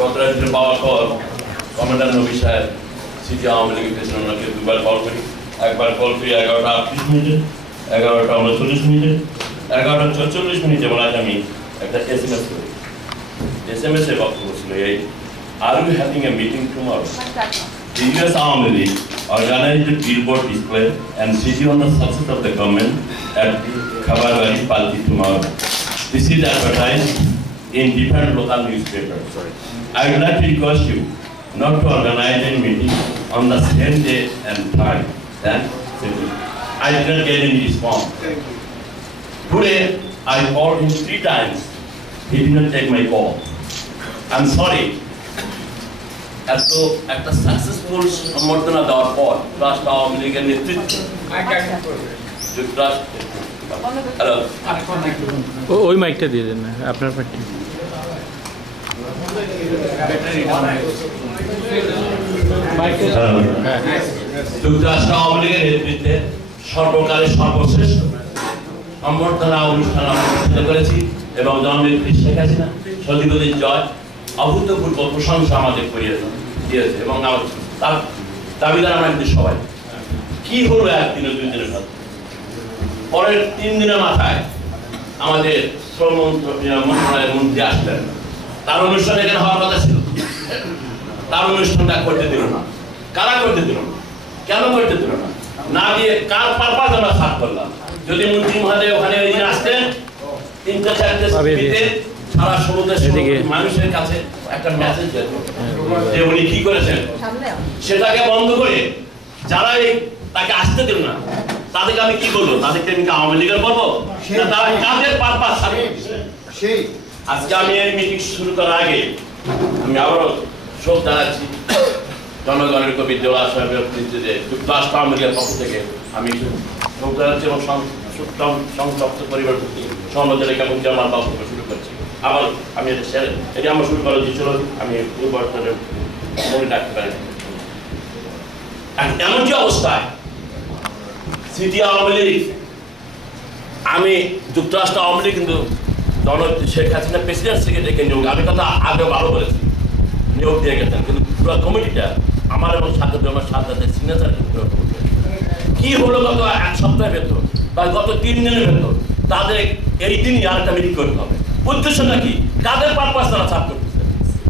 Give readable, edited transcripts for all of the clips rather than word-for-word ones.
গত রাত্রে পাওয়ার পর কমান্ডার নবী সাহেব সিটি আওয়ামী লীগের প্রেসিডেন্ট ওনাকে দুবার কল করি। একবার কল করি 11টা 38 মিনিটে, 11টা 39 মিনিটে, 11টা 44 মিনিটে বলে আমি একটা SMS করি। SMS এর বক্তব্য ছিল এই, are you having a meeting tomorrow? The US Army League organized a billboard display and video on the success of the government at Khabarwari Palki tomorrow. This is advertised in different local newspapers. I would like to request you not to organize a meeting on the same day and time. Then I did not get any response. Today I called him 3 times. He did not take my call. I'm sorry. একটা successful সম্বর্ধনা দেওয়ার পর রাষ্ট্র আওয়ামী লীগের নেতৃত্ব ওই মাইকটা দিয়ে দেন না, আপনার মাইকটা। যুক্তরাষ্ট্র আওয়ামী লীগের নেতৃত্বে সর্বকালের সর্বশ্রেষ্ঠ সম্বর্ধনা অনুষ্ঠান অনুষ্ঠিত করেছি এবং জননেত্রী শেখ হাসিনা সজীবদের জয় অভূতপূর্ব প্রশংসা আমাদের দিয়েছে এবং তার দাবিদার আমরা কিন্তু সবাই। কি হলো 1 দিন 2 দিনের সাথে? পরের 3 দিনের মাথায় আমাদের শ্রম মন্ত্রণালয়ের মন্ত্রী আসলেন, তার অনুষ্ঠান এখানে হওয়ার কথা ছিল, তার অনুষ্ঠানটা করতে দিল না। কারা করতে দিল না? কেন করতে দিল না? না দিয়ে কার পারপাস আমরা সাফ করলাম? যদি মন্ত্রী মহোদয় ওখানে ওই দিন আসতেন 3-4 সারা সমুদ্রের মানুষের কাছে একটা মেসেজ যেত যে উনি কি করেছেন, সেটাকে বন্ধ করে যারা তাকে আসতে দিল না তাদেরকে আমি কি বলবো? তাদেরকে আমি আওয়ামী লীগের বলবো? তারা কাদের পারপাস? আজকে আমি এই মিটিং শুরু করার আগে আমি আবারও শোক জানাচ্ছি জনগণের কবি দেওয়া সাহেবের নেতৃত্বে যুক্তরাষ্ট্র আওয়ামী লীগের পক্ষ থেকে আমি শোক জানাচ্ছি এবং সংযুক্ত পরিবার সমাজের জ্ঞাপন আমার বক্তব্য শুরু করছি। আবার আমি এটি আমার শুরু করা দিয়েছিল, আমি পরিবর্তনের মনে রাখতে পারি। এমনকি অবস্থায় সিটি আওয়ামী লীগ, আমি যুক্তরাষ্ট্র আওয়ামী লীগ কিন্তু শেখ হাসিনা প্রেসিডেন্ট সেক্রেটারিকে নিয়োগ, আমি কথা আগে ভালো বলেছি, নিয়োগ দিয়ে গেছেন, কিন্তু পুরো কমিটিটা আমার এবং আমার সাথে সিগনেচার কি হলো গত 1 সপ্তাহের ভেতর বা গত 3 দিনের ভেতর তাদের এই দিনই আরেকটা মিটিং করতে হবে। উদ্দেশ্যটা কি? কাদের পারপাস তারা চাপ করতেছে?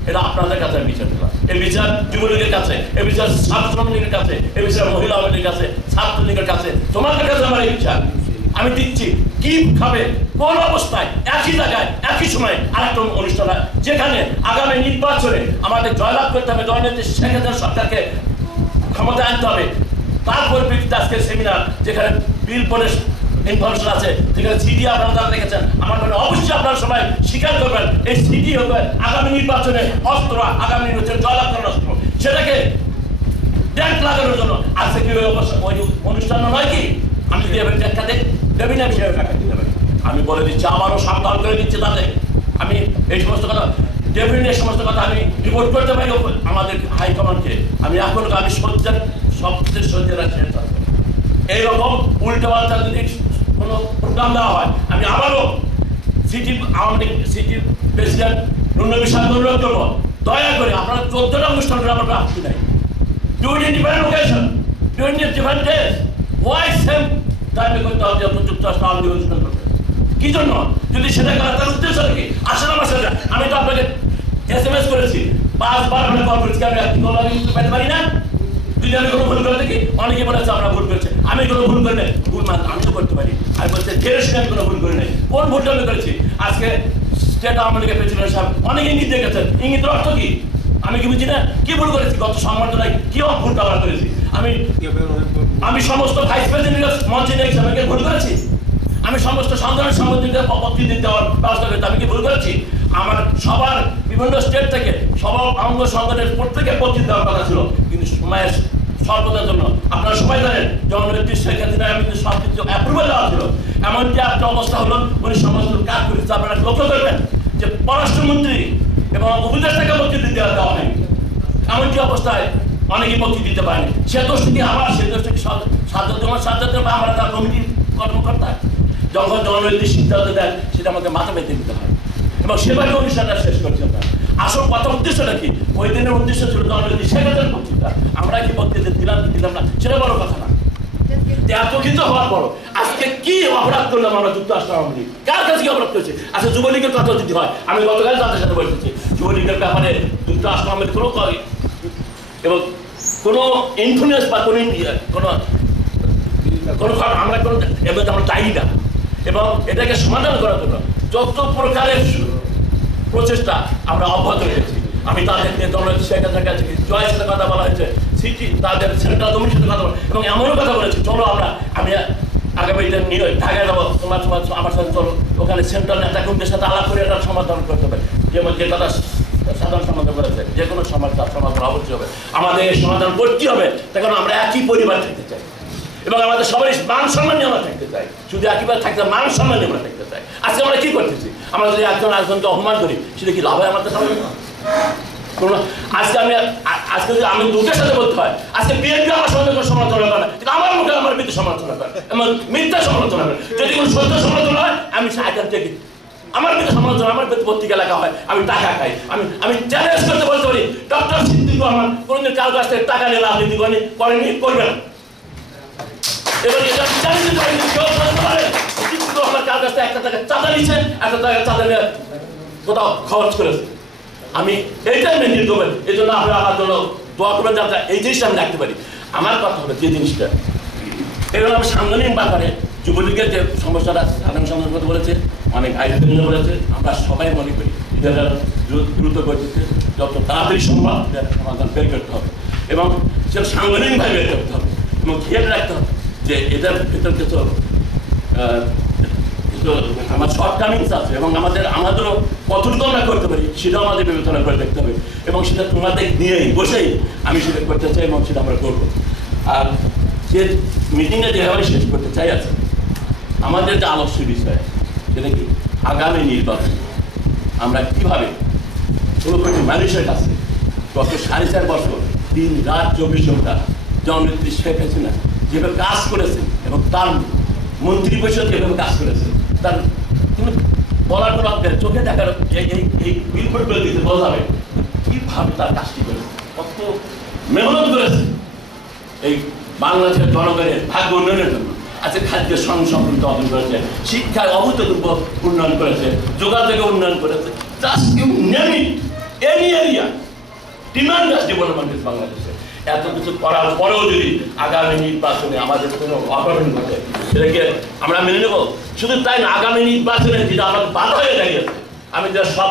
এটা আপনাদের কাছে বিচার দিলাম। এই বিচার যুবলীগের কাছে, এই বিচার ছাত্র লীগের কাছে, এই বিচার মহিলা আওয়ামী কাছে, ছাত্র লীগের কাছে, তোমাদের কাছে আমার এই বিচার আমি দিচ্ছি। কি খাবে, কোন অবস্থায়, একই জায়গায় একই সময় আরেকটা অনুষ্ঠান হয়, যেখানে আগামী নির্বাচনে আমাদের জয়লাভ করতে হবে, জয়নেত্রী শেখ হাসিনা সরকারকে ক্ষমতায় আনতে হবে। তার পরিপ্রেক্ষিতে আজকের সেমিনার, যেখানে বিল পরে ইনফরমেশন আছে, যেখানে সিডি আপনারা দেখেছেন, আমার মনে অবশ্যই আপনারা সবাই স্বীকার করবেন এই সিডি হবে আগামী নির্বাচনে অস্ত্র, আগামী নির্বাচনে জয়লাভ করার অস্ত্র, সেটাকে ট্যাঙ্ক লাগানোর জন্য। আজকে কি ওই অনুষ্ঠান নয় কি? আমি যদি এবার ট্যাঙ্কা দেবি না, বিষয়ে টাকা দিতে পারি। আমি বলে দিচ্ছি, আবারও সাবধান করে দিচ্ছি তাদের। আমি এই সমস্ত কথা ডেফিনেট সমস্ত কথা আমি রিপোর্ট করতে পারি আমাদের হাইকমান্ডকে। আমি এখন আমি সবচেয়ে সহ্যের আছে এইরকম উল্টো পাল্টা যদি কোনো প্রোগ্রাম দেওয়া হয়, আমি আবারও সিটি আওয়ামী লীগ সিটির প্রেসিডেন্ট নবী সাহেব অনুরোধ করবো, দয়া করে আপনারা 14টা অনুষ্ঠান করে আমরা আসতে নাই। Do it in different location, do it in different days. Why same টাইমে করতে হবে যুক্তরাষ্ট্র আওয়ামী লীগ অনুষ্ঠান করতে? কি জন্য? যদি সেটা করার তার উদ্দেশ্য কি? আসলে আমার সাথে আমি তো আপনাকে SMS করেছি, 5 বার আমরা কল করেছি, আমি পেতে পারি না? যদি আমি কোনো ভুল করে দেখি, অনেকে বলেছে আমরা ভুল করেছি, আমি কোনো ভুল করি নাই, ভুল আমি তো করতে পারি। আমি বলছি আমি কোনো ভুল করি নাই, কোন ভুলটা আমি করেছি? আজকে স্টেট আওয়ামী লীগের প্রেসিডেন্ট সাহেব অনেক ইঙ্গিত দিয়ে গেছেন, ইঙ্গিতের অর্থ কি? আমি কি বুঝি না কি ভুল করেছি? গত সংবর্ধনায় কি ভুলটা আবার করেছি? আমি সমস্ত ভাইস প্রেসিডেন্টের মঞ্চে দেখছি, আমি কি ভুল করেছি? আমি সমস্ত সাধারণ সাংবাদিকদের বক্তৃতা দেওয়ার ব্যবস্থা করেছি, আমি কি ভুল করেছি? আমার সবার বিভিন্ন স্টেট থেকে সবার অঙ্গ সংগঠনের প্রত্যেকের বক্তৃতা দেওয়ার কথা ছিল, কিন্তু সময়ের স্বল্পতার জন্য আপনারা সবাই জানেন জননেত্রী শেখ হাসিনা সব কিছু অ্যাপ্রুভাল দেওয়া ছিল। এমনকি একটা অবস্থা হলো উনি সমস্ত কাজ করেছে। আপনারা লক্ষ্য করবেন যে পররাষ্ট্রমন্ত্রী এবং উপদেষ্টাকে বক্তৃতা দেওয়া হয়নি। এমনকি অবস্থায় অনেকেই বক্তৃতা দিতে পারেনি। সে দোষটি আমার, সে দোষটি সাজ্জাদ বা আমরা তার কমিটির কর্মকর্তা। যখন জননেত্রী সিদ্ধান্ত দেন সেটা আমাকে মাথা পেতে দিতে হয় এবং সেভাবে অনুষ্ঠানটা শেষ করছি আমরা। আসল কথা উদ্দেশ্যটা কি? ওই দিনের উদ্দেশ্য ছিল জননেত্রী শেখ হাসিনার বক্তৃতা। আমরা কি বক্তৃতা দিলাম কি দিলাম না সেটা বড় কথা না। এত কিছু হওয়ার পর আজকে কি অপরাধ করলাম আমরা যুক্তরাষ্ট্র আওয়ামী লীগ? কার কাছে কি অপরাধ করেছে? আচ্ছা যুবলীগের কথা যদি হয়, আমি গতকাল তাদের সাথে বলতেছি যুবলীগের ব্যাপারে যুক্তরাষ্ট্র আওয়ামী লীগ কোনো এবং কোনো ইনফ্লুয়েন্স বা কোনো আমরা কোনো আমরা চাই না। এবং এটাকে সমাধান করার জন্য যত প্রকারের প্রচেষ্টা আমরা অব্যাহত রেখেছি। আমি তাদের নিয়ে জননেত্রী শেখ হাসিনার কাছে জয়ের সাথে কথা বলা হয়েছে, সিটি তাদের সেন্ট্রাল কমিটির সাথে কথা বলা, এবং এমনও কথা বলেছি চলো আমি আগামী নিয়ে ঢাকায় যাবো, তোমার আমার সাথে চলো, ওখানে সেন্ট্রাল নেতাকর্মীদের সাথে আলাপ করে একটা সমাধান করতে হবে। যেমন যে কথা সাধারণ সমাধান করেছে, যে কোনো সমাধান অবশ্যই হবে, আমাদের এই সমাধান করতে হবে। তখন আমরা একই পরিবার থাকতে চাই এবং আমাদের সবারই মান সম্মান নিয়ে আমরা থাকতে চাই। শুধু একইবার থাকতে মান সম্মান নিয়ে আমরা থাকতে চাই। আজকে আমরা কি করতেছি? আমরা যদি একজনকে অপমান করি সেটা কি লাভ হয় আমাদের সবাই? আজকে যদি আমি দুঃখের সাথে বলতে হয়, আজকে বিএনপি আমার সঙ্গে কোনো সমালোচনা করে না, কিন্তু আমার মুখে আমার বিরুদ্ধে সমালোচনা করে, এমন মিথ্যা সমালোচনা করে। যদি কোনো সত্য সমালোচনা হয় আমি সাহায্য থেকে আমার বিরুদ্ধে সমালোচনা, আমার পত্রিকা লেখা হয়, আমি টাকা খাই, আমি চ্যালেঞ্জ করতে বলতে পারি ডক্টর সিদ্দিকুর রহমান কোনোদিন কারো কাছ থেকে টাকা নিয়ে রাজনীতি করেনি, করবে না। এবার এটা চ্যালেঞ্জ দিতে পারি, কেউ বলতে পারে সিদ্দিকুর রহমান কারো কাছ থেকে একটা টাকা চাঁদা নিচ্ছে, একটা টাকা চাঁদা নিয়ে কোথাও খরচ করেছে। আমি এইটাই মেনে দেবেন। এই জন্য আপনারা আমার জন্য দোয়া করবেন যাতে এই জিনিসটা আমি রাখতে পারি। আমার কথা হবে যে জিনিসটা এগুলো আমি সাংগঠনিক ব্যাপারে যুবলীগের যে সমস্যাটা সাধারণ সমাজের কথা বলেছে, অনেক আইনজীবীরা বলেছে, আমরা সবাই মনে করি এটা দ্রুত গতিতে যত তাড়াতাড়ি সম্ভব এটা সমাধান বের করতে হবে এবং সেটা সাংগঠনিকভাবে বের করতে হবে এবং খেয়াল রাখতে হবে যে এটার ভেতর কিছু আমার শর্টকামিংস আছে এবং আমাদেরও কতটুকু আমরা করতে পারি সেটাও আমাদের বিবেচনা করে দেখতে হবে এবং সেটা তোমাদের নিয়েই বসেই আমি সেটা করতে চাই এবং সেটা আমরা করবো। আর যে মিটিংয়ে যেভাবে শেষ করতে চাই আছে আমাদের যে আলোচ্য বিষয় সেটা কি আগামী নির্বাচন আমরা কীভাবে 16 কোটি মানুষের কাছে গত 4.5 বছর দিন রাত 24 ঘন্টা জননেত্রী শেখ হাসিনা যেভাবে কাজ করেছেন এবং তার মন্ত্রী পরিষদ যেভাবে কাজ করেছেন তার কিন্তু বলার কোনো চোখে দেখার এই বিলবোর্ডগুলো দিতে বোঝা যাবে কীভাবে তার কাজটি করেছে, কত মেহনত করেছে এই বাংলাদেশের জনগণের ভাগ্য উন্নয়নের জন্য। আজকে খাদ্যের সংসম্পৃক্ত অর্জন করেছে, শিক্ষায় অভূতপূর্ব উন্নয়ন করেছে, যোগাযোগে উন্নয়ন করেছে, just you name it any area tremendous development is বাংলাদেশে। এত কিছু করার পরেও যদি আগামী নির্বাচনে আমাদের কোনো অঘটন ঘটে সেটাকে আমরা মেনে নেব। শুধু তাই না, আগামী নির্বাচনে যেটা আমাদের বাধা হয়ে দাঁড়িয়েছে আমি যেটা সব